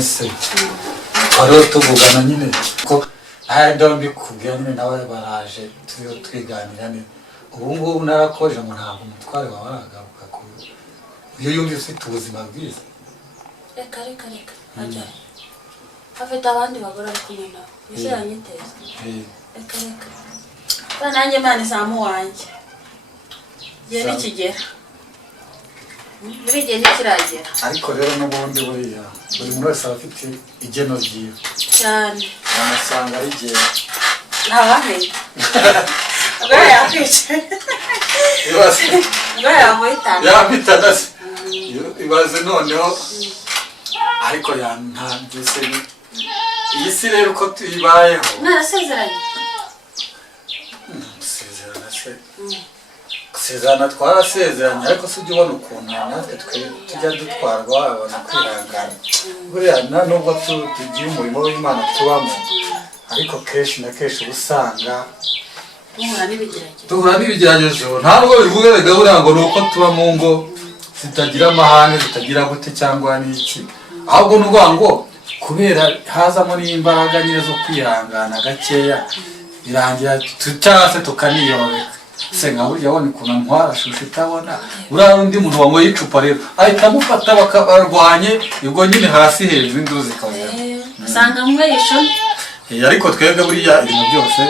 none se twari tuvugana nyine ko ndo mbikubwira nyine nawe baraje tuyo twiganira ne ubu ngubu narakoje ngo ntabwo umutware wawe aragaruka ko iyo yumvise ufite ubuzima bwiza reka ajya afite abandi bagore ari kumwe nawe ese yanyiteza reka nanjye Imana izamu wanjye ye nikigera buri gihe nikiragera ariko rero n'ubundi buriya buri muntu wese afite igeno ryiwe cyane amasanga ari gihe ntabaheye ubwo yakwice ubwo yamuhitana se ibaze noneho ariko yantangize iyi si rero uko tuyibayeho narasezeranye sezerana twarasezeranye ariko se ujya ubona ukuntu natwe tujya dutwarwa wabona kwihangana buriya nubwo tugiye umurimo w'Imana tubamo ariko kenshi na kenshi uba usanga duhura n'ibigeragezo ntabwo bivuga buriya ngo ni uko tuba mu ngo zitagira amahane zitagira gute cyangwa n'iki ahubwo ni ukuvuga ngo kubera hazamo n'imbaraga nyine zo kwihangana gakeya birangira cyangwa se tukaniyobeka senga burya wone kuna ntwara shusho itabona uriya undi muntu wango yicupa rero ahita amufata bakabarwanye ubwo nyine hasi hejuru induzi kawera usanga mwe yishoni ariko twebwe buriya ibintu byose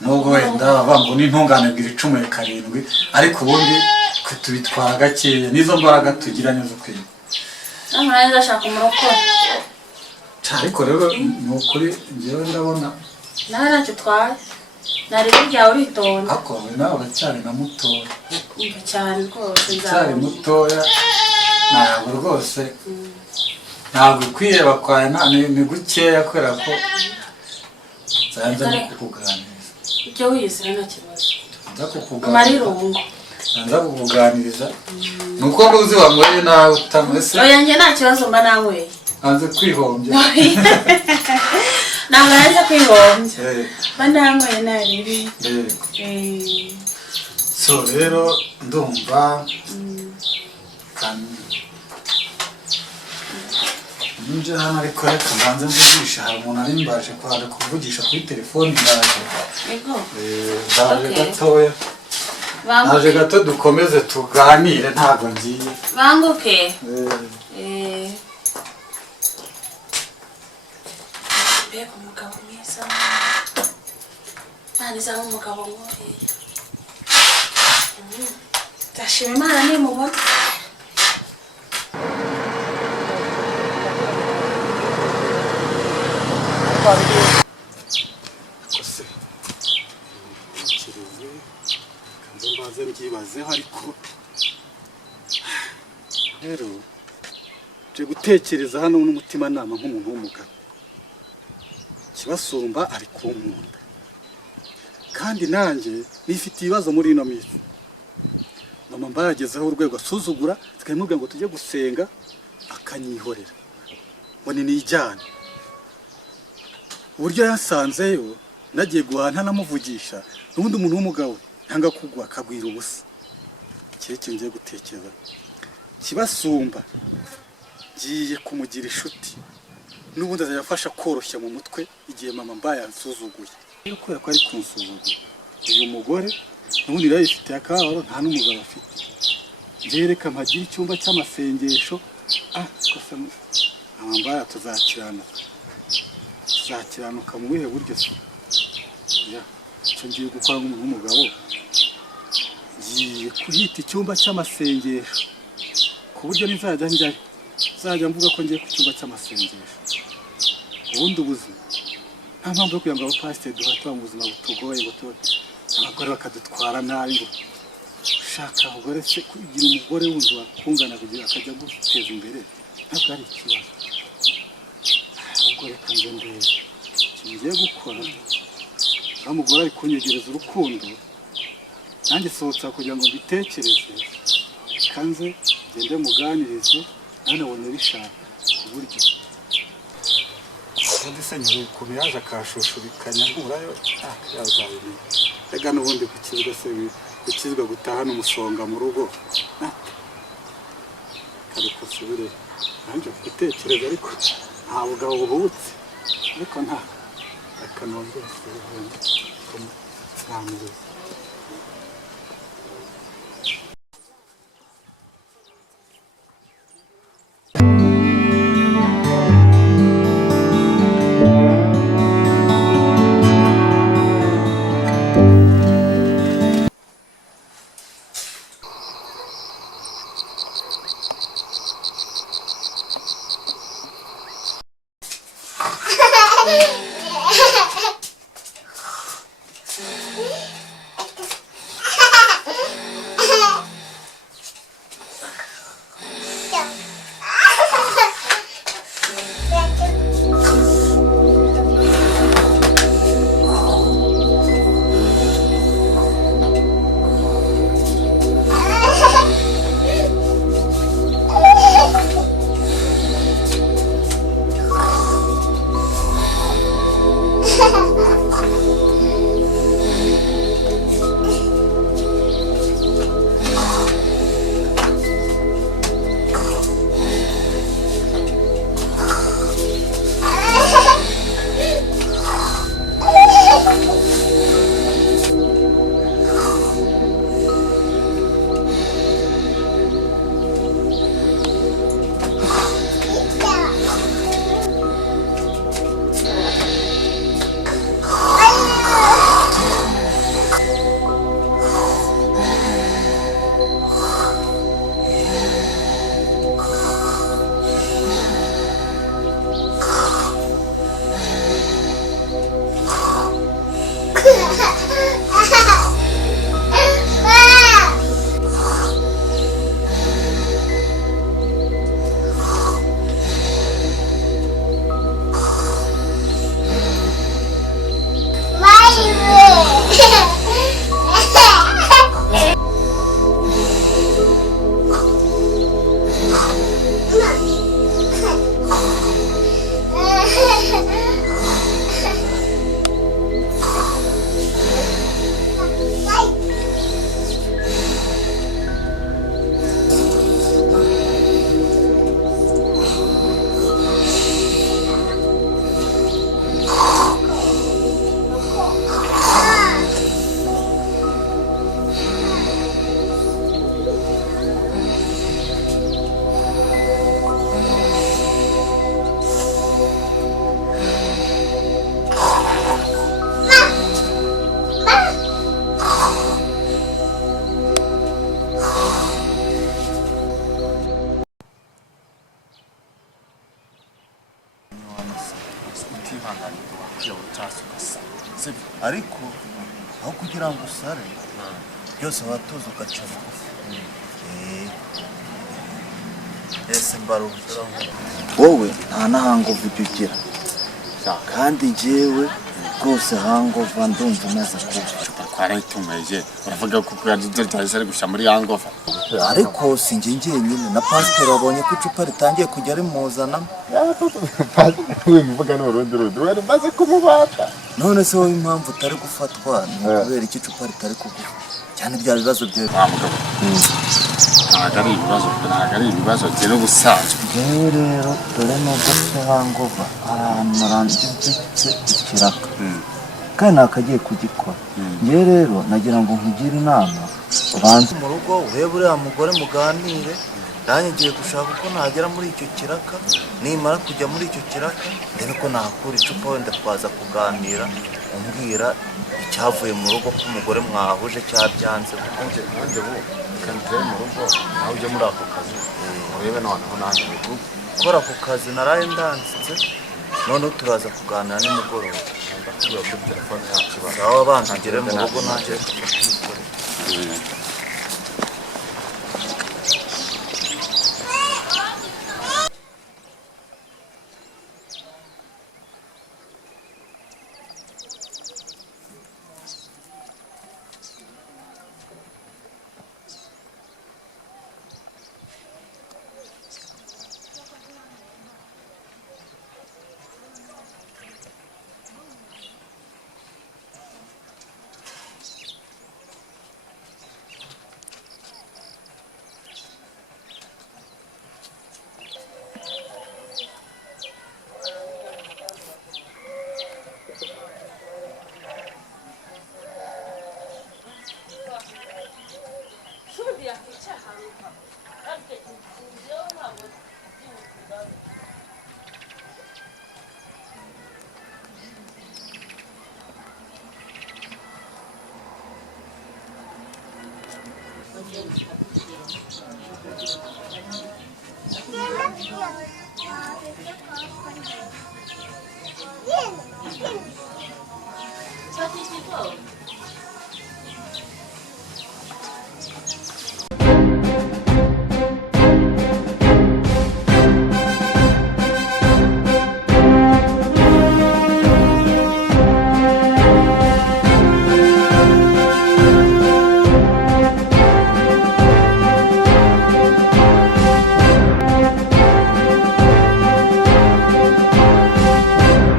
nubwo wenda bavango n'intungane bwira 17 ariko ubundi tubitwara gakeya nizo mbaraga tugira neza kwiye namuraza ashaka umurokore ariko rero nukuri ngewe ndabona naracyo twaye nari burya uritonda ako nawe bacyari na mutoya cyane rwose cyari mutoya ntabwo rwose ntabwo kwiye bakwaye ni gukeya kubera ko zanze kukuganiriza ibyo wizira nta kibazo nza kukuganiriza amarungu nza kukuganiriza nuko nduzi wanyweye nawe utamwese oya njye nta kibazo mba nanyweye anze kwihombya ntabwo nanze kwihombya mba nanyweye naribi so rero ndumva nje hano ariko reka mbanze mvugisha hari umuntu ari mbaje kwaje kuvugisha kuri telefone ndaje ndaje gatoya naje gato dukomeze tuganire ntabwo ngiye banguke beko umugabo mwiza naniza umugabo ngoriye ndashima Imana nimubona kose kireze kanze mbaze ngibazeho ariko rero je gutekereza hano n'umutima nama nk'umuntu w'umugabo kibasumba ari kunkunda kandi nanjye nifite ibibazo muri ino minsi mama mbayagezeho urwego asuzugura tukamubwira ngo tujye gusenga akanyihorera ngo ni nijyane uburyo yasanzeyo nagiye guhana namuvugisha n'ubundi umuntu w'umugabo ntanga kugwa akagwira ubusa cyeke ngiye gutekereza kibasumba ngiye kumugira inshuti n'ubundi azayafasha koroshya mu mutwe igihe mama mbaye ansuzuguye kubera ko ari kunsuzugura uyu mugore n'ubundi rero yifite akabaro nta n'umugabo afite ngereka mpagira icyumba cy'amasengesho kose mama mbaye tuzakiranuka mu bihe buryo se icyo ngiye gukora nk'umuntu w'umugabo ngiye kuhita icyumba cy'amasengesho ku buryo nizajya njyayo nzajya mvuga ko ngiye ku cyumba cy'amasengesho ubundi ubuzima nta mpamvu yo kugira ngo abapasiteri duhate mu buzima butugoye ngo abagore bakadutwara nabi ngo ushaka abagore se kugira umugore wundi wakungana kugira akajya guteza imbere ntabwo ari ikibazo ahubwo reka nze ndebe ngiye gukora aho umugore ari kunyegereza urukundo nanjye sohotsa kugira ngo mbitekereze kanze ngende muganirize nanabone bishaka uburyo ubundi se nyiri ukuntu yaje akashushubikanya nkurayo yazabimenya rega n'ubundi gukizwa se gukizwa gutahana umusonga mu rugo ariko subire nanjye gutekereza ariko nta bugabo buhutse ariko nta akanongera kumwamiriza. ariko aho kugira ngo usare byose watuza ugaca bugufi. Mbarubukeye wowe nta n'ahangovu ujya ugira kandi njyewe rwose hangova ndumva umaze kuba twarayitumeje uravuga ko ryahise ari gushyira muri hangova ariko si njye njyenyine na pasiteri wabonye ko icupa ritangiye kujya rimuzanamo. wimuvuga n'urundi wari umaze kumubata. None se wowe impamvu utari gufatwa ni kubera iki icupa ritari kugufa cyane bya bibazo byawe? Ntabwo ari ibibazo rero ubusanzwe. Njyewe rero dore nubwo se hangova hari ahantu naranditse ikiraka kandi nakagiye kugikora. Njyewe rero nagira ngo nkugire inama ubanze mu rugo urebe uriya mugore muganire, nanjye ngiye gushaka uko nagera muri icyo kiraka, nimara kujya muri icyo kiraka ndebe ko nahakura icupa wenda twaza kuganira umbwira icyavuye mu rugo ko umugore mwahuje cyabyanze. Nanjye ubu reka mu rugo nawe ujye muri ako kazi urebe noneho nanjye gukora ako kazi naraye ndanzitse, noneho turaza kuganira nimugoroba. ndakubwira kuri telefone yacu aho abanza ngere mu rugo nanjye tukabikora.